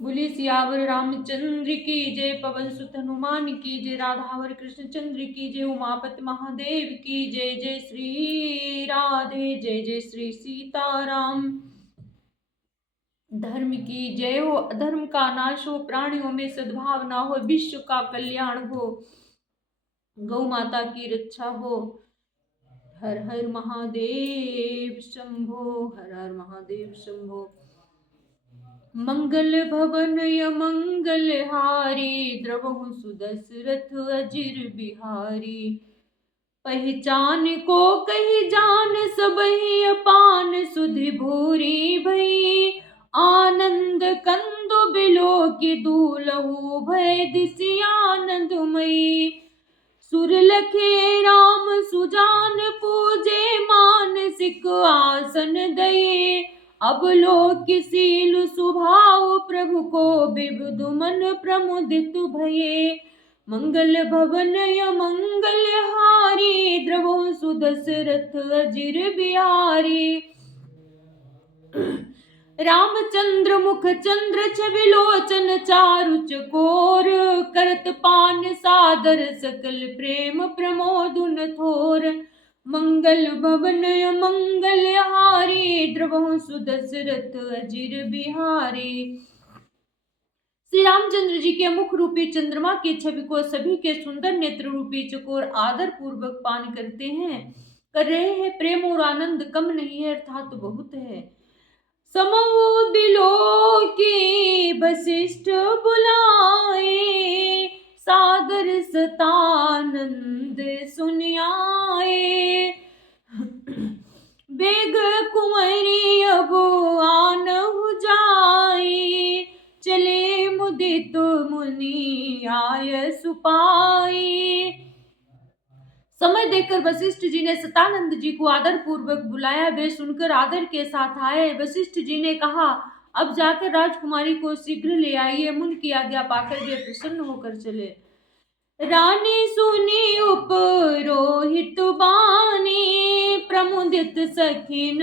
बोलिए सियावर रामचंद्र की जय, पवन सुत हनुमान की जय, राधावर कृष्ण चंद्र की जय, उमापति महादेव की जय। जय श्री राधे, जय जय श्री सीताराम। धर्म की जय हो, अधर्म का नाश हो, प्राणियों में सद्भावना हो, विश्व का कल्याण हो, गौ माता की रक्षा हो। हर हर महादेव शंभो, हर हर महादेव शंभो। मंगल भवन मंगल हारी, द्रवहु सुदशरथ अजिर बिहारी। पहचान को कही जान सबहि, अपान सुधि भूरी भई। आनंद कंदु बिलो की दूलहु, भय दिसि आनंदमयी। सुर लखे राम सुजान पूजे, मानसिक आसन दये। अब लोक सीलु सुभाव, प्रभु को बिबुदु मन प्रमुदित भये। मंगल भवन मंगल हारी, द्रवहु सुदशरथ अजिर बिहारी। रामचंद्र मुख चंद्र छवि लोचन, चारु चकोर करत पान सादर, सकल प्रेम प्रमोदुन थोर। मंगल भवन मंगल हारी, द्रवहु सुदशरथ अजिर बिहारी। श्री रामचंद्र जी के मुख रूपी चंद्रमा की छवि को सभी के सुंदर नेत्र रूपी चकोर आदर पूर्वक पान करते हैं, कर रहे हैं। प्रेम और आनंद कम नहीं है, अर्थात बहुत है। समूह बिलो की वशिष्ठ बुलाए, सादर सतानंद सुनियाए। बेग कुंवरी अब आनहु जाई, चले मुदित मुनि आय सुपाई। समय देकर वशिष्ठ जी ने सतानंद जी को आदर पूर्वक बुलाया। वे सुनकर आदर के साथ आए। वशिष्ठ जी ने कहा, अब जाकर राजकुमारी को शीघ्र ले आइए। मुनि की आज्ञा पाकर वे प्रसन्न होकर चले। रानी सुनी उपरोहित बानी, प्रमुदित सखिन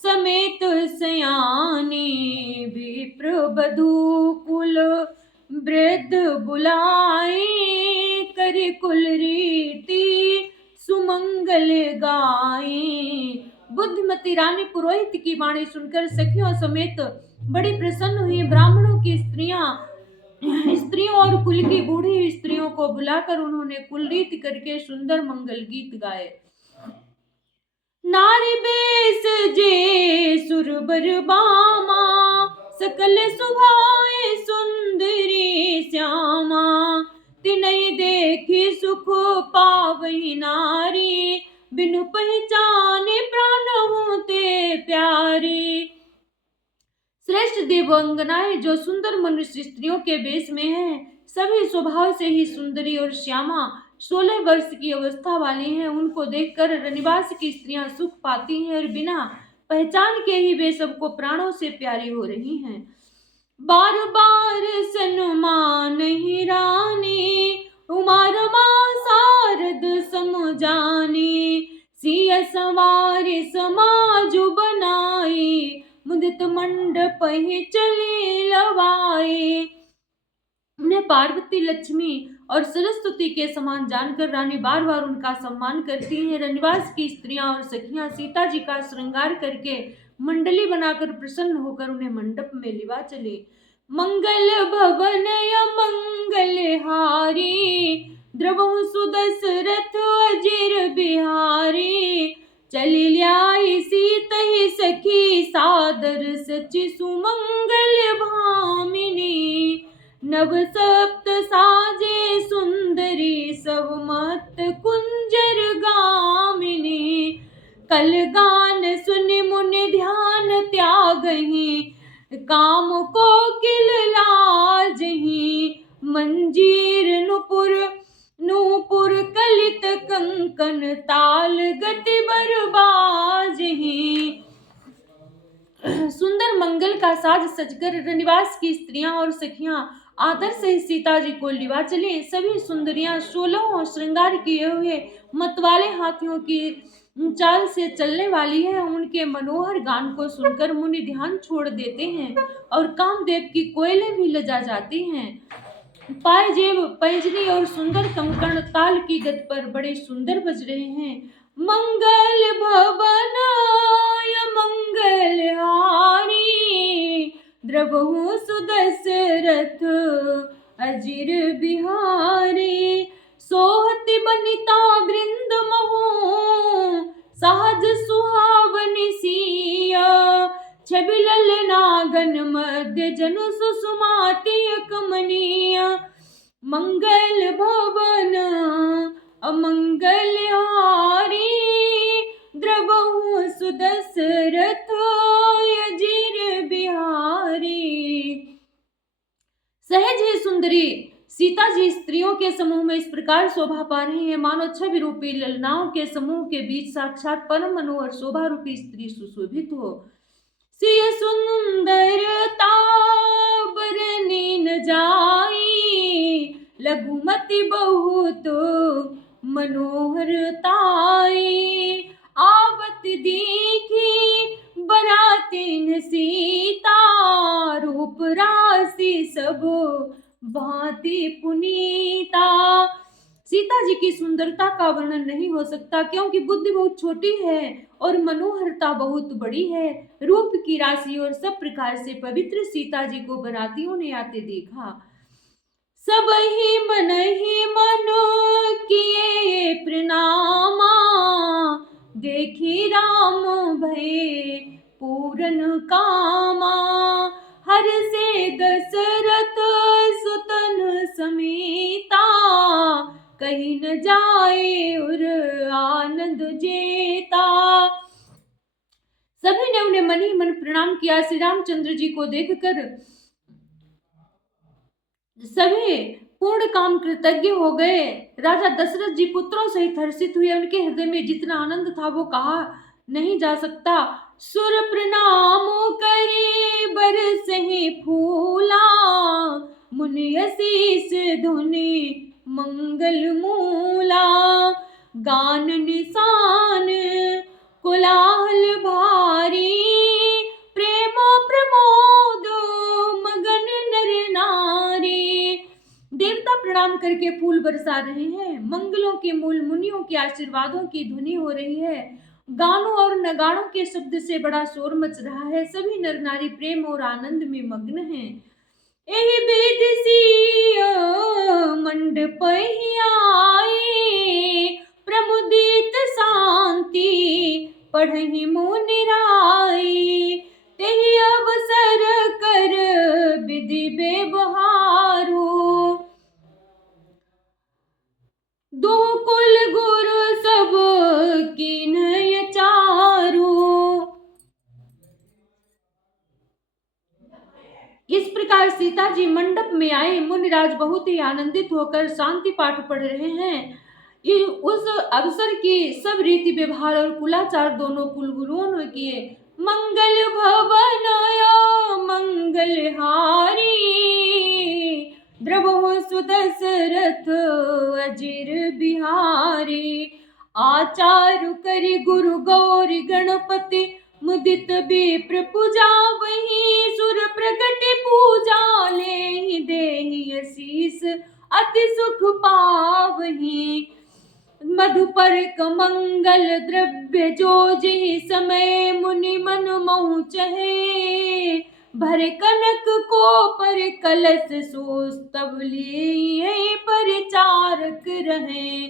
समेत सयानी। विप्र बधू कुल वृद्ध बुलाए, करे कुल रीति सुमंगल गाए। बुद्धिमती रानी पुरोहित की वाणी सुनकर सखियों समेत बड़ी प्रसन्न हुई। ब्राह्मणों की स्त्रियों और कुल की बूढ़ी स्त्रियों को बुलाकर उन्होंने कुलरीति करके सुंदर मंगल गीत गाए। नारी बेस जे सुरबर बामा, सकल सुभाए सुंदरी श्यामा। तिनहि देखी सुख पावहि नारी, बिनु पहचाने प्राण होते प्यारी। श्रेष्ठ देवांगनाएं जो सुंदर मनुष्य स्त्रियों के वेश में हैं, सभी स्वभाव से ही सुंदरी और श्यामा 16 वर्ष की अवस्था वाली हैं। उनको देखकर रनिवास की स्त्रियां सुख पाती हैं और बिना पहचान के ही वे सबको प्राणों से प्यारी हो रही हैं। बार बार सन्मान ही रानी, उमा रमा शारद समझानी। सिय सवारी समाजु बनाई, मुदित मंडप ही चली लवाई। उन्हें पार्वती, लक्ष्मी और सरस्वती के समान जानकर रानी बार बार उनका सम्मान करती हैं। रनिवास की स्त्रियां और सखियां सीता जी का श्रृंगार करके मंडली बनाकर प्रसन्न होकर उन्हें मंडप में लिवा चले। मंगल भवन या मंगल हारी, द्रवहु सुदशरथ अजिर बिहारी। चली ल्याई सीतहि सखी, सादर सचि सुमंगल भामिनी। नव सप्त साजे सुंदरी, सब मत कुंजर गामिनी। कल गान सुनि मुनि ध्यान त्यागहि, काम को किल लाजहि। मंजीर नुपुर नूपुर कलित कंकन, ताल गति बरबाजहि। सुंदर मंगल का साज सजकर रनिवास की स्त्रियां और सखियां आदर से सीता जी को लिवा चली। सभी सुंदरियां 16 श्रृंगार किए हुए मतवाले हाथियों की चाल से चलने वाली है। उनके मनोहर गान को सुनकर मुनि ध्यान छोड़ देते हैं और कामदेव की कोयलें भी लजा जाती हैं। पायजेब, पैंजनी और सुंदर कंकण ताल की गत पर बड़े सुंदर बज रहे हैं। मंगल भवनाय मंगलहारी, द्रवहु सुदशरथ अजिर बिहारी। सोहति बनिता वृंद महु, सहज सुहावनि सिया। छबिलल नागन मध्य जनु सुषमाति कमनीय। मंगल भवन अमंगलहारी, द्रवहु सुदशरथ अजिर बिहारी। सहज ही सुंदरी सीता जी स्त्रियों के समूह में इस प्रकार शोभा पा रही है मानो छवि रूपी ललनाओं के समूह के बीच साक्षात परम मनोहर शोभा रूपी स्त्री सुशोभित हो। सिय सुंदरता बरनी न जाई, लघुमति बहुत मनोहरताई। आवत देखी बरातीन सीता, रूप राशि सब भांति पुनीता। सीता जी की सुंदरता का वर्णन नहीं हो सकता, क्योंकि बुद्धि बहुत छोटी है और मनोहरता बहुत बड़ी है। रूप की राशि और सब प्रकार से पवित्र सीता जी को बरातियों ने आते देखा। सब ही मन किए प्रणामा, देखी राम भय पूरन कामा। हर से दशरथ सुतन समेता, कहीं न जाए उर आनंद जेता। सभी ने उन्हें मन ही मन प्रणाम किया। श्री रामचंद्र जी को देखकर सभी पूर्ण काम कृतज्ञ हो गए। राजा दशरथ जी पुत्रों सहित हर्षित हुए। उनके हृदय में जितना आनंद था वो कहा नहीं जा सकता। सुर प्रणाम करे बरसहि फूला, मुनि असीस धुनि मंगल मूला। गान निशान कोलाहल भारी, प्रेम प्रमोद मगन नर नारी। देवता प्रणाम करके फूल बरसा रहे हैं। मंगलों के मूल मुनियों के आशीर्वादों की ध्वनि हो रही है। गानों और नगाड़ों के शब्द से बड़ा शोर मच रहा है। सभी नर नारी प्रेम और आनंद में मग्न हैं। एहि बेद सिया मंडप ही आए, प्रमुदित शांति पढ़हि मुनि राई। तेहि अवसर कर विधि व्यवहारो, दो कुल गुरु सब कीन्ह चारो। इस प्रकार सीता जी मंडप में आए। मुनिराज बहुत ही आनंदित होकर शांति पाठ पढ़ रहे हैं। उस अवसर की सब रीति व्यवहार और कुलाचार दोनों कुलगुरुओं ने किए। मंगल भवन मंगलहारी, द्रवहु सुदशरथ अजिर बिहारी। आचारु करि गुरु गौरी गणपति, मुदित विप्र पूजा वही। सुर प्रगट पूजा ले देहि आशीष, अति सुख पावही। मधुपर मंगल द्रव्य जो जी समय, मुनि मन मोह चहे। भर कनक को पर कलश सोस, तब लिए परिचारक रहे।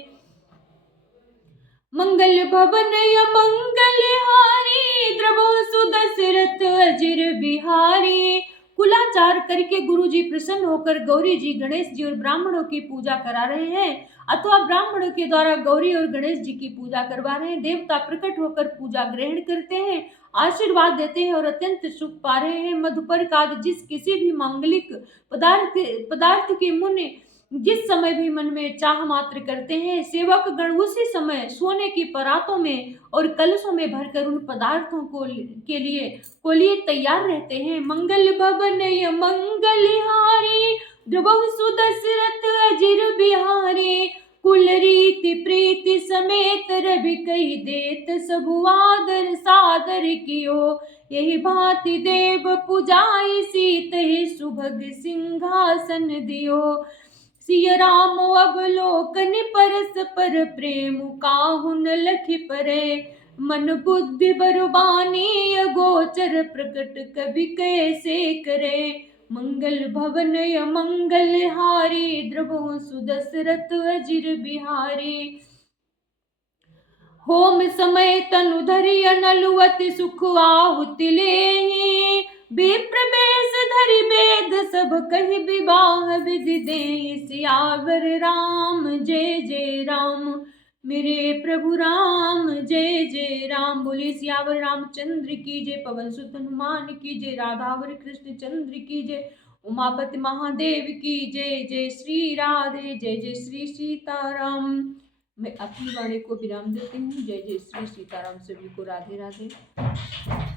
मंगल भवन मंगलहारी, द्रवहु सुदशरथ अजिर बिहारी। कुलाचार करके गुरु जी प्रसन्न होकर गौरी जी, गणेश जी और ब्राह्मणों की पूजा करा रहे हैं, अथवा ब्राह्मणों के द्वारा गौरी और गणेश जी की पूजा करवा रहे हैं। देवता प्रकट होकर पूजा ग्रहण करते हैं, आशीर्वाद देते हैं और अत्यंत सुख पा रहे हैं। मधुपर काद जिस किसी भी मांगलिक पदार्थ के मुनि जिस समय भी मन में चाह मात्र करते हैं, सेवक गण उसी समय सोने की परातों में और कलशों में भरकर उन पदार्थों को के लिए तैयार रहते हैं। मंगल भवन मंगलहारी, द्रवहु सुदशरथ अजिर बिहारी। कुल रीति प्रीति समेत रवि कही देत सबु आदर सादर कियो। यही भांति देव पुजाई सीत ही सुभग सिंहासन दियो। सिय राम अवलोकन परस पर प्रेम काहु न लखि परे। मन बुद्धि बरबानी अगोचर प्रकट कवि कैसे करे। मंगल भवन मंगल हारी द्रवहु सुदशरथ अजिर बिहारी। होम समय तनु धरि अनलुअति सुख आहुति लेहि। विप्र बेश धरि वेद सब कहि विवाह विधि देहि। सियावर राम जय जय राम मेरे प्रभु राम जय जय राम। बोले सियावर रामचंद्र की जय, पवन सुत हनुमान की जय, राधावर कृष्ण चंद्र की जय, उमापति महादेव की जय। जय श्री राधे जय जय श्री सीताराम। मैं अपनी वाणी को विराम देती हूँ। जय जय श्री सीताराम। सभी को राधे राधे।